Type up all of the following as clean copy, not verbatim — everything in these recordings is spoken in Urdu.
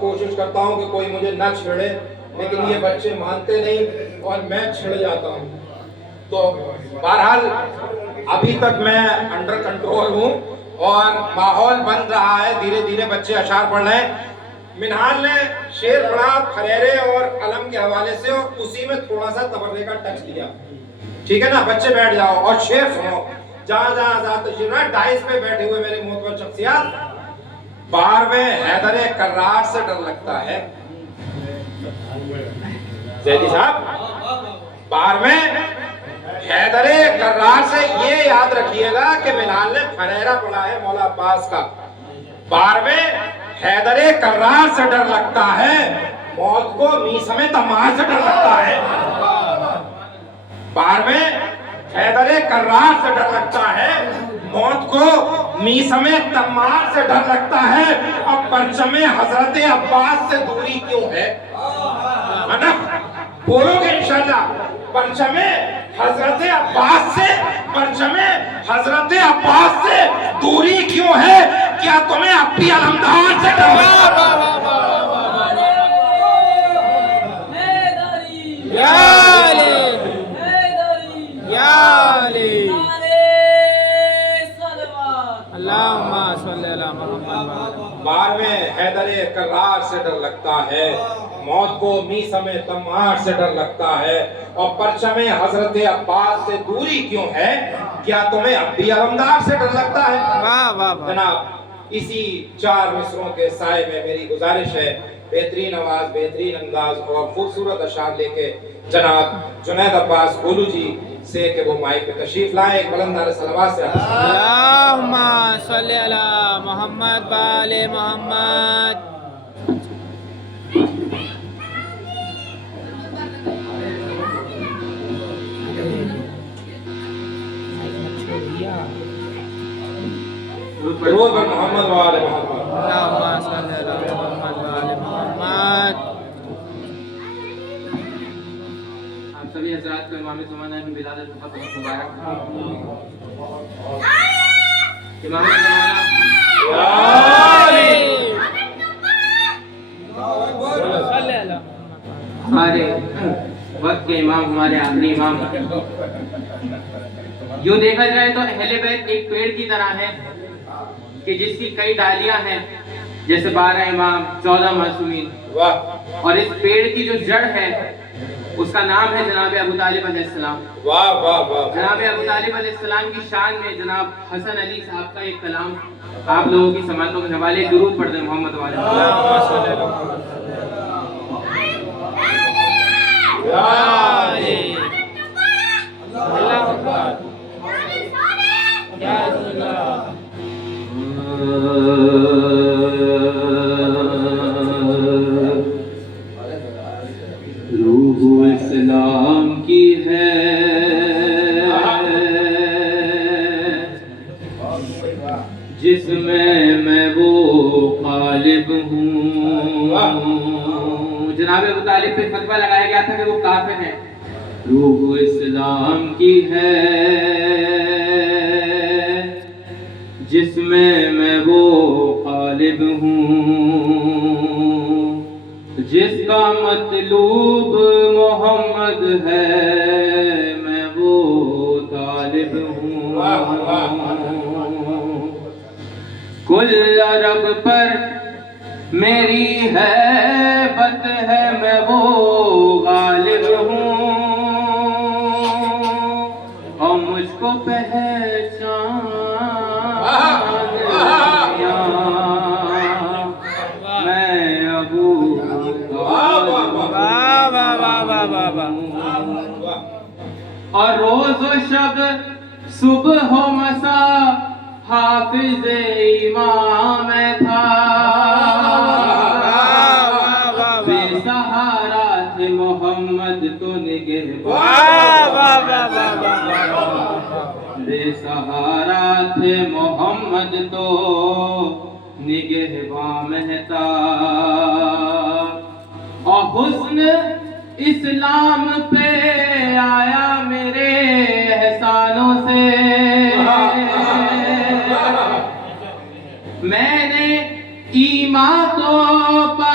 کوشش کرتا ہوں کہ کوئی مجھے نہ چھیڑے، لیکن یہ بچے مانتے نہیں اور میں چھڑ جاتا ہوں۔ تو بہرحال ابھی تک میں انڈر کنٹرول ہوں اور ماحول بن رہا ہے، دھیرے دھیرے بچے اشعار پڑھ رہے ہیں۔ منہال نے شعر پڑھا پھریرے اور علم کے حوالے سے، اور اسی میں تھوڑا سا تبرے کا ٹچ دیا، ٹھیک ہے نا؟ بچے بیٹھ جاؤ اور شعر سنو۔ جہاں جہاں ذات تشریف رہا ہے، ڈائس پہ بیٹھے ہوئے میرے معتبر شخصیات، بار میں حیدر کرار سے ڈر لگتا ہے۔ زیدی صاحب، بار میں حیدر کرار سے یہ یاد رکھیے گا کہ منہال نے پھریرا پڑھا ہے مولا عباس کا۔ بار میں حیدر کرار سے ڈر لگتا ہے، موت کو میسم تمار سے ڈر لگتا ہے۔ بار میں حیدر کرار سے ڈر لگتا ہے، موت کو میسم تمار سے ڈر لگتا ہے۔ اب پرچم حضرت عباس سے دوری کیوں ہے؟ بولو گے انشاءاللہ، پرچم حضرت عباس سے، پرچم حضرت عباس سے دوری کیوں ہے؟ کیا تمہیں اب بھی علمدار سے ڈر لگتا ہے؟ بار میں حیدر کرار سے ڈر لگتا ہے، موت کو میسم تمار سے ڈر لگتا ہے، اور پرچم حضرت عباس سے دوری کیوں ہے؟ کیا تمہیں اب بھی علمدار سے ڈر لگتا ہے؟ جناب، اسی چار مصروں کے سائے میں میری گزارش ہے، بہترین آواز، بہترین انداز اور خوبصورت اشعار لے کے جناب جنید عباس گولو جی سے کہ وہ مائک پہ تشریف لائیں، ایک بلندار صلوات سے اللہم صلی علی محمد و آل محمد۔ درود بر محمد و آل محمد۔ اللہم صلی علی محمد و آل محمد۔ سبھی حضرات کو امام زمانہ میں ولادت بہت مبارک۔ امام زمانہ ہمارے وقت کے امام، ہمارے آخری امام۔ یوں دیکھا جائے تو اہل بیت ایک پیڑ کی طرح ہے کہ جس کی کئی ڈالیاں ہیں، جیسے 12 امام، 14 معصومین، اور اس پیڑ کی جو جڑ ہے اس کا نام ہے جناب ابو طالب علیہ السلام۔ واہ واہ واہ۔ جناب ابو طالب علیہ السلام کی شان میں جناب حسن علی صاحب کا ایک کلام آپ لوگوں کی سماعتوں کے حوالے درود پڑھ دیں محمد والے۔ روح اسلام کی ہے جس میں وہ غالب ہوں۔ جناب ابو طالب پہ فتویٰ لگایا گیا تھا کہ وہ کافر ہیں۔ روح اسلام کی ہے جس میں وہ غالب ہوں، جس کا مطلوب محمد ہے، میں وہ طالب ہوں۔ کل عرب پر میری ہیبت ہے، میں وہ غالب ہوں، اور مجھ کو پہچان میں ابو اور روز و شب، صبح و مساء حافظ امام تھا، بے سہارا تھے محمد تو بے سہارا تھے محمد تو نگہباں مہتا، اور حسن اسلام پہ آیا میرے احسانوں سے، میں نے ایمان تو پا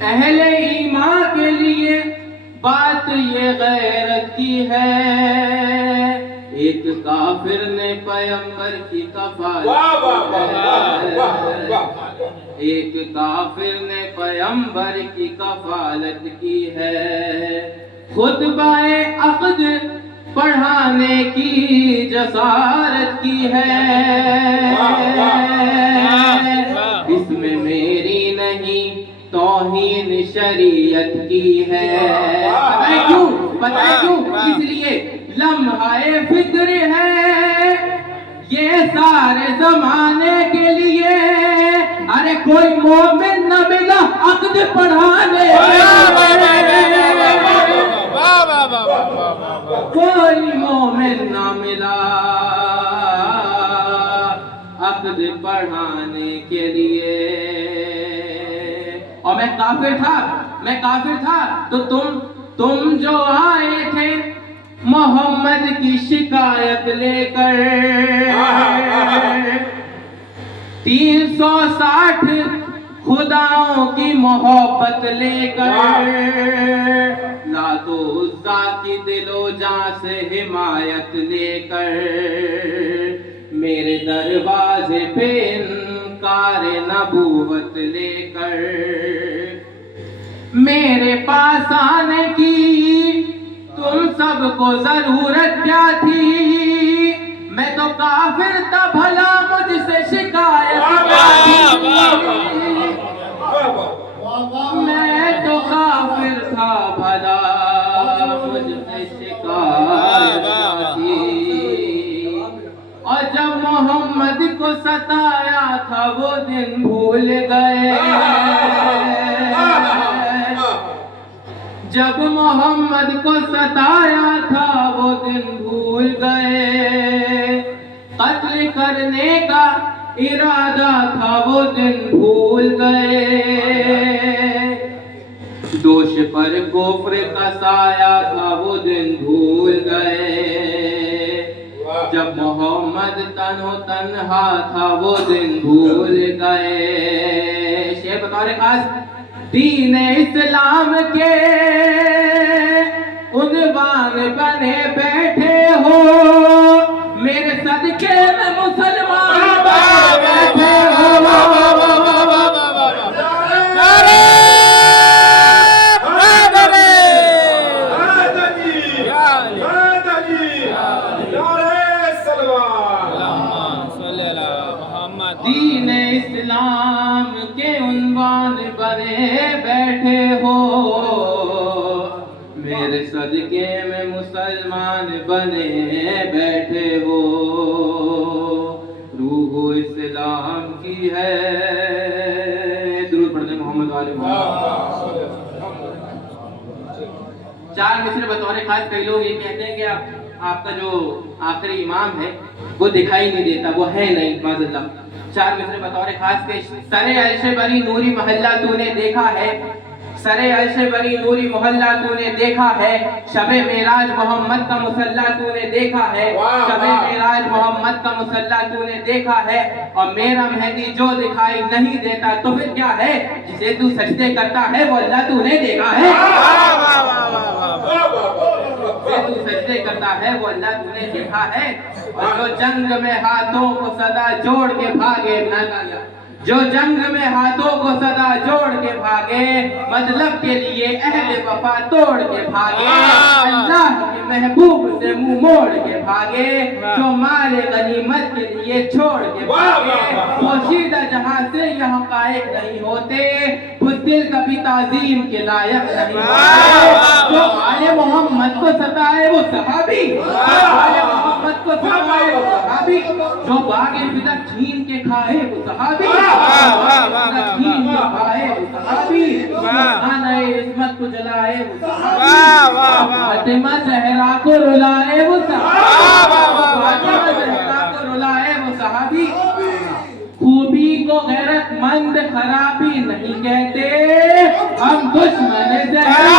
اہل ایمان کے لیے بات یہ غیرت کی ہے، ایک کافر نے پیغمبر کی کفالت ایک کافر نے پیغمبر کی کفالت کی ہے، خطبہ عقد پڑھانے کی جسارت کی ہے، اس میں میری نہیں توہین شریعت کی ہے، بتائیں کیوں؟ اس لیے لمحہ فکر ہے یہ سارے زمانے کے لیے، ارے کوئی مومن نہ ملا عقد پڑھانے، کوئی مومن نہ ملا عقد پڑھانے کے لیے، اور میں کافر تھا تو تم جو آئے تھے محمد کی شکایت لے کر، 360 خداؤں کی محبت لے کر، لات و عزا کی دل و جان سے حمایت لے کر، میرے دروازے پہ انکار نبوت لے کر، میرے پاس آنے کی تم سب کو ضرورت کیا تھی، میں تو کافر تھا بھلا مجھ سے شکایت کیا تھی، میں تو کافر تھا بھلا مجھ سے شکایت کیا تھی، اور جب محمد کو ستایا تھا وہ دن بھول گئے، جب محمد کو ستایا تھا وہ دن بھول گئے، قتل کرنے کا ارادہ تھا وہ دن بھول گئے، دوش پر کفر کا سایہ تھا وہ دن بھول گئے، جب محمد تنہا تھا وہ دن بھول گئے، شیخ بطور خاص دین اسلام کے عنوان بنے بیٹھے ہو، میرے صدقے میں مسلمان بنے بیٹھے ہو، دین اسلام کے عنوان بنے بیٹھے ہو، میرے صدقے میں مسلمان بنے بیٹھے ہو، روح اسلام کی ہے، درود پڑھتے محمد والے محمد۔ 4 مصرے بطور خاص کئی لوگ یہ کہتے ہیں کہ آپ کا جو آخری امام ہے وہ دکھائی نہیں دیتا، وہ ہے نہیں، معاذ اللہ۔ 4 مصرے بطور خاص کے، سرے عرش بری نوری محلہ تو نے دیکھا ہے، سرے عرش بری نوری محلہ تو نے دیکھا ہے، شب معراج محمد کا مصلی تو نے دیکھا ہے، شب معراج محمد کا مصلی تو نے دیکھا ہے، اور میرا مہدی جو دکھائی نہیں دیتا تو پھر کیا ہے، جسے تو سجدے کرتا ہے وہ اللہ تو نے دیکھا ہے، تو سجدے کرتا ہے وہ اللہ تو نے دیکھا ہے، اور جو جنگ میں ہاتھوں کو صدا جوڑ کے بھاگے، جو جنگ میں ہاتھوں کو صدا جوڑ کے بھاگے، مطلب کے لیے اہل وفا توڑ کے بھاگے، اللہ کے محبوب سے منہ موڑ کے بھاگے، جو مال غنیمت کے لیے چھوڑ کے بھاگے، پوشیدہ جہاں سے یہ حقائق نہیں ہوتے، اس دل کبھی تعظیم کے لائق نہیں ہوتے، جو آل محمد کو ستائے وہ صحابی، آل محمد کو ستائے وہ صحابی، جو باغ فدا چھین کے کھائے وہ صحابی، چھین کے کھائے وہ صحابی، خانہ عصمت کو جلائے وہ صحابی، فاطمہ زہرا کو رلائے وہ صحابی، فاطمہ زہرا کو رلائے وہ صحابی، خوبی کو غیرت مند خرابی نہیں کہتے، ہم دشمن زہرا